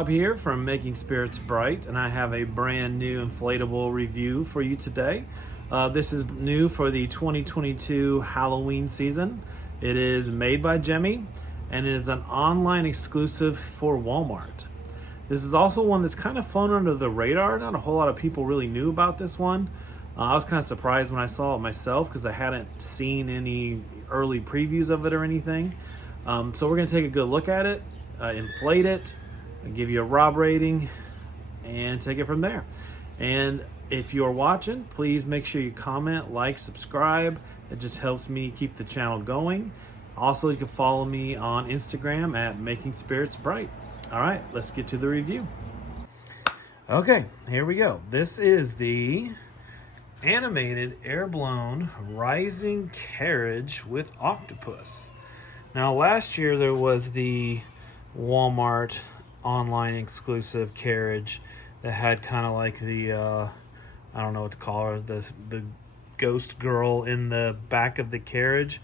Bob here from Making Spirits Bright, and I have a brand new inflatable review for you today. This is new for the 2022 Halloween season. It is made by Gemmy, and it is an online exclusive for Walmart. This is also one that's kind of flown under the radar. Not a whole lot of people really knew about this one. I was kind of surprised when I saw it myself because I hadn't seen any early previews of it or anything. So we're going to take a good look at it, inflate it, give you a Rob rating, and take it from there. And if you're watching, please make sure you comment, like, subscribe. It just helps me keep the channel going. Also, you can follow me on Instagram at Making Spirits Bright. All right, let's get to the review. Okay, here we go. This is the animated Airblown Rising Carriage with Octopus. Now, last year there was the Walmart online exclusive Carriage that had kind of like the, I don't know what to call her, the ghost girl in the back of the carriage.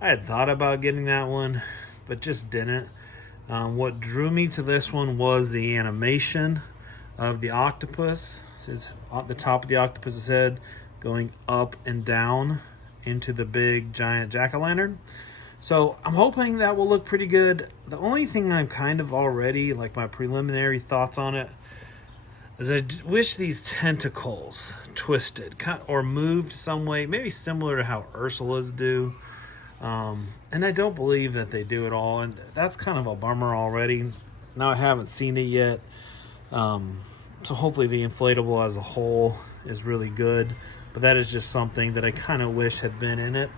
I had thought about getting that one, but just didn't. What drew me to this one was the animation of the octopus. This is at the top of the octopus's head going up and down into the big giant jack-o'-lantern. So I'm hoping that will look pretty good. The only thing I'm kind of already, like my preliminary thoughts on it, is I wish these tentacles twisted or moved some way, maybe similar to how Ursula's do. And I don't believe that they do it all, and that's kind of a bummer already. Now I haven't seen it yet, so hopefully the inflatable as a whole is really good, but that is just something that I kind of wish had been in it.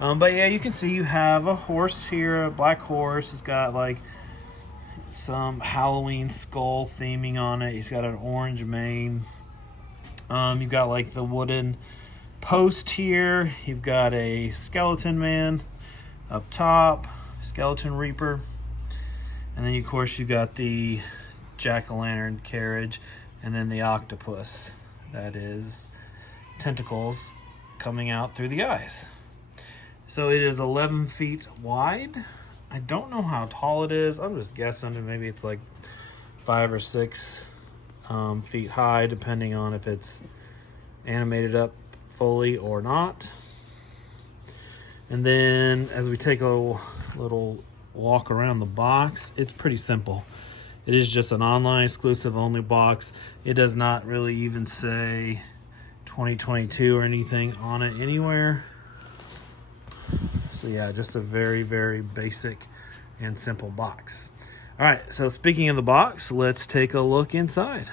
But yeah, you can see you have a horse here, a black horse. It's got like some Halloween skull theming on it. He's got an orange mane. You've got like the wooden post here. You've got a skeleton man up top, skeleton reaper, and then of course you've got the jack-o'-lantern carriage, and then the octopus that is tentacles coming out through the eyes. So it is 11 feet wide. I don't know how tall it is. I'm just guessing maybe it's like 5 or 6 feet high, depending on if it's animated up fully or not. And then as we take a little walk around the box, it's pretty simple. It is just an online exclusive only box. It does not really even say 2022 or anything on it anywhere. So yeah, just a very, very basic and simple box. All right, so speaking of the box, let's take a look inside.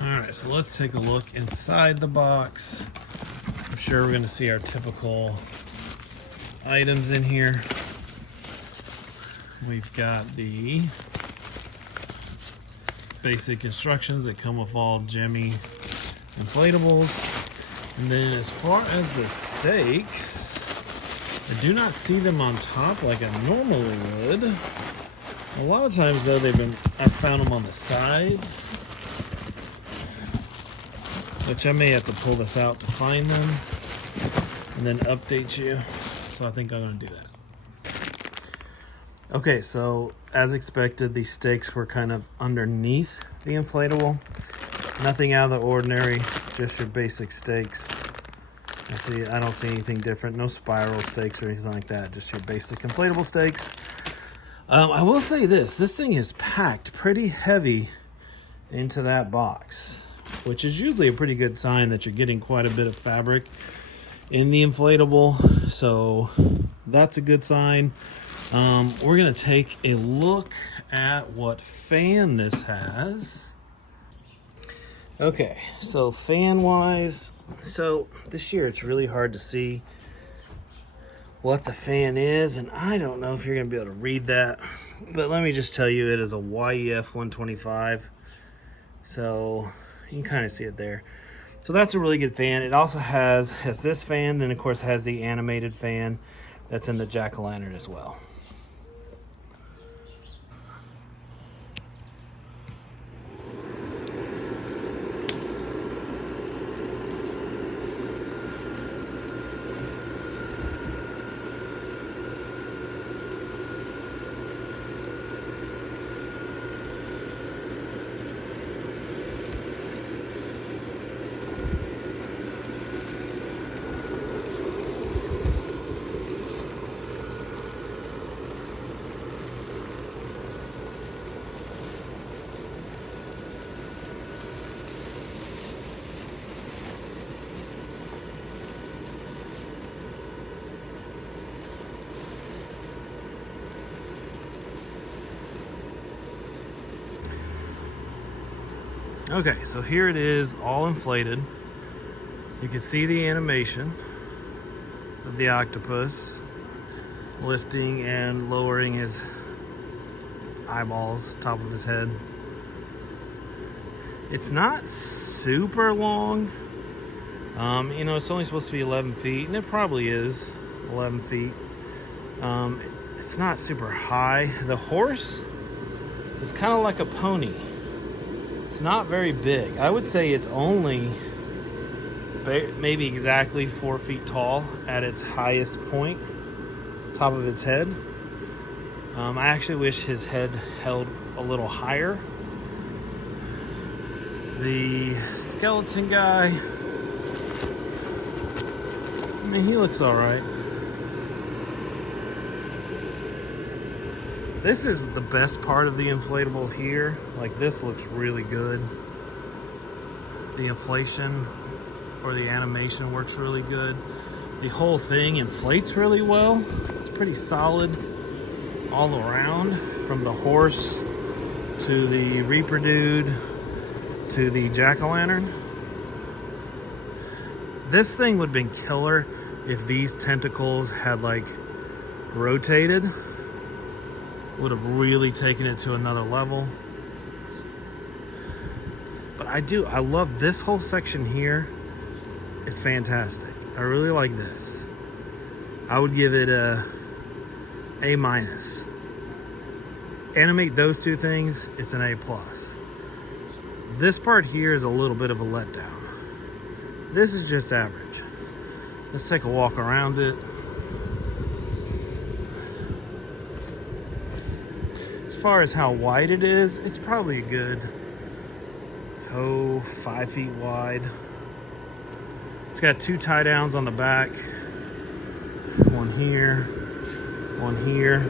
All right, so let's take a look inside the box. I'm sure we're gonna see our typical items in here. We've got the basic instructions that come with all Gemmy inflatables. And then as far as the stakes, I do not see them on top like I normally would. A lot of times though, I've found them on the sides, which I may have to pull this out to find them and then update you. So I think I'm gonna do that. Okay, so as expected, these stakes were kind of underneath the inflatable. Nothing out of the ordinary, just your basic stakes. I don't see anything different. No spiral stakes or anything like that. Just your basic inflatable stakes. I will say this thing is packed pretty heavy into that box, which is usually a pretty good sign that you're getting quite a bit of fabric in the inflatable. So that's a good sign. We're gonna take a look at what fan this has. Okay, so fan-wise, so this year it's really hard to see what the fan is, and I don't know if you're going to be able to read that, but let me just tell you it is a YEF 125, so you can kind of see it there. So that's a really good fan. It also has this fan, then of course it has the animated fan that's in the jack-o'-lantern as well. Okay, so here it is, all inflated. You can see the animation of the octopus lifting and lowering his eyeballs, top of his head. It's not super long. You know, it's only supposed to be 11 feet, and it probably is 11 feet. It's not super high. The horse is kind of like a pony. It's not very big. I would say it's only maybe exactly 4 feet tall at its highest point, top of its head. I actually wish his head held a little higher. The skeleton guy, I mean, he looks all right. This is the best part of the inflatable here. Like, this looks really good. The inflation or the animation works really good. The whole thing inflates really well. It's pretty solid all around, from the horse to the Reaper dude to the jack-o'-lantern. This thing would have been killer if these tentacles had like rotated. Would have really taken it to another level. But I love this whole section here. It's fantastic. I really like this. I would give it a A-. Animate those two things, it's an A+. This part here is a little bit of a letdown. This is just average. Let's take a walk around it. As far as how wide it is, it's probably a good 5 feet wide. It's got 2 tie downs on the back. One here, one here.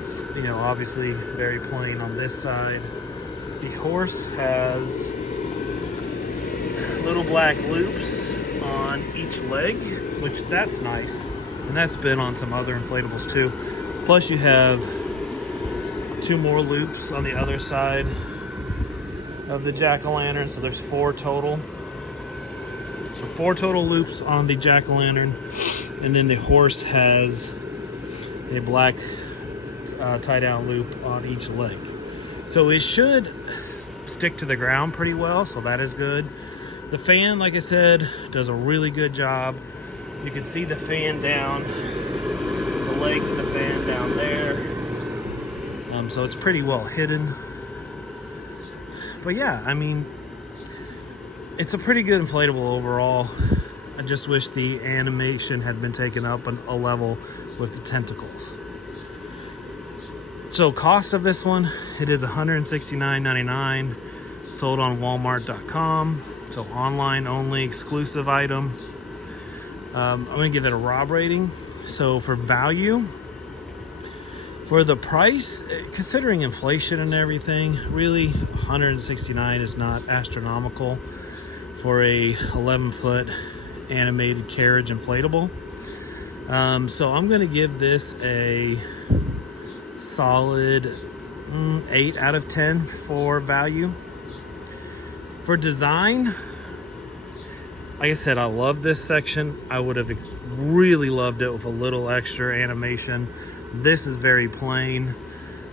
It's, you know, obviously very plain on this side. The horse has little black loops on each leg, which that's nice. And that's been on some other inflatables too. Plus you have 2 more loops on the other side of the jack-o'-lantern, so there's 4 total. So 4 total loops on the jack-o'-lantern, and then the horse has a black tie-down loop on each leg. So it should stick to the ground pretty well, so that is good. The fan, like I said, does a really good job. You can see the fan down, the legs of the fan down there. So it's pretty well hidden. But yeah, I mean, it's a pretty good inflatable overall. I just wish the animation had been taken up a level with the tentacles. So cost of this one, it is $169.99, sold on Walmart.com. So online only, exclusive item. I'm gonna give it a Rob rating. So for value, for the price, considering inflation and everything, really $169 is not astronomical for a 11-foot animated carriage inflatable. So I'm gonna give this a solid 8 out of 10 for value. For design, like I said, I love this section. I would have really loved it with a little extra animation. This is very plain.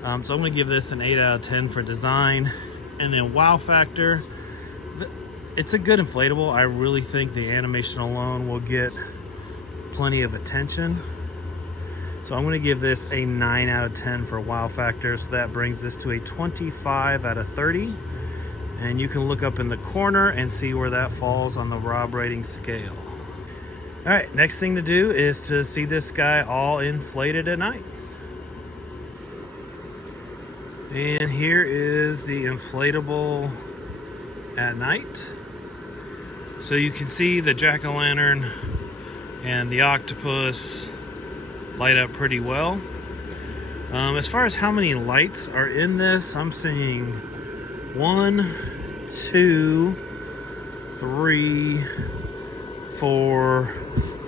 So I'm gonna give this an 8 out of 10 for design. And then wow factor, it's a good inflatable. I really think the animation alone will get plenty of attention. So I'm gonna give this a 9 out of 10 for wow factor. So that brings this to a 25 out of 30. And you can look up in the corner and see where that falls on the Rob rating scale. All right, next thing to do is to see this guy all inflated at night. And here is the inflatable at night. So you can see the jack-o'-lantern and the octopus light up pretty well. As far as how many lights are in this, I'm seeing 1, 2, 3, 4,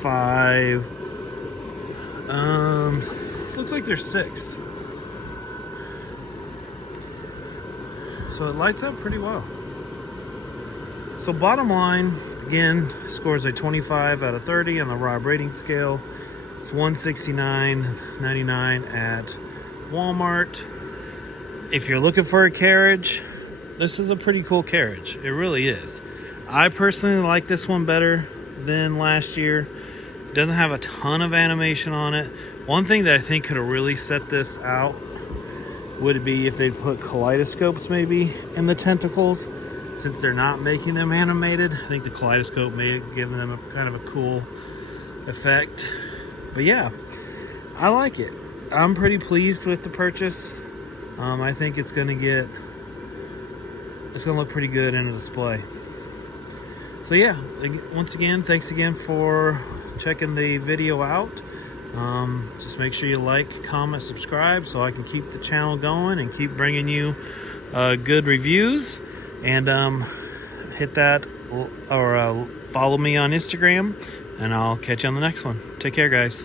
5. Looks like there's 6. So it lights up pretty well. So bottom line, again, scores a 25 out of 30 on the Rob rating scale. It's $169.99 at Walmart. If you're looking for a Carriage, this is a pretty cool Carriage. It really is. I personally like this one better than last year. It doesn't have a ton of animation on it. One thing that I think could have really set this out would be if they put kaleidoscopes maybe in the tentacles. Since they're not making them animated, I think the kaleidoscope may have given them a kind of a cool effect. But yeah, I like it. I'm pretty pleased with the purchase. I think it's gonna look pretty good in a display. So yeah, once again, thanks again for checking the video out. Just make sure you like, comment, subscribe so I can keep the channel going and keep bringing you good reviews. And hit that or follow me on Instagram, and I'll catch you on the next one. Take care, guys.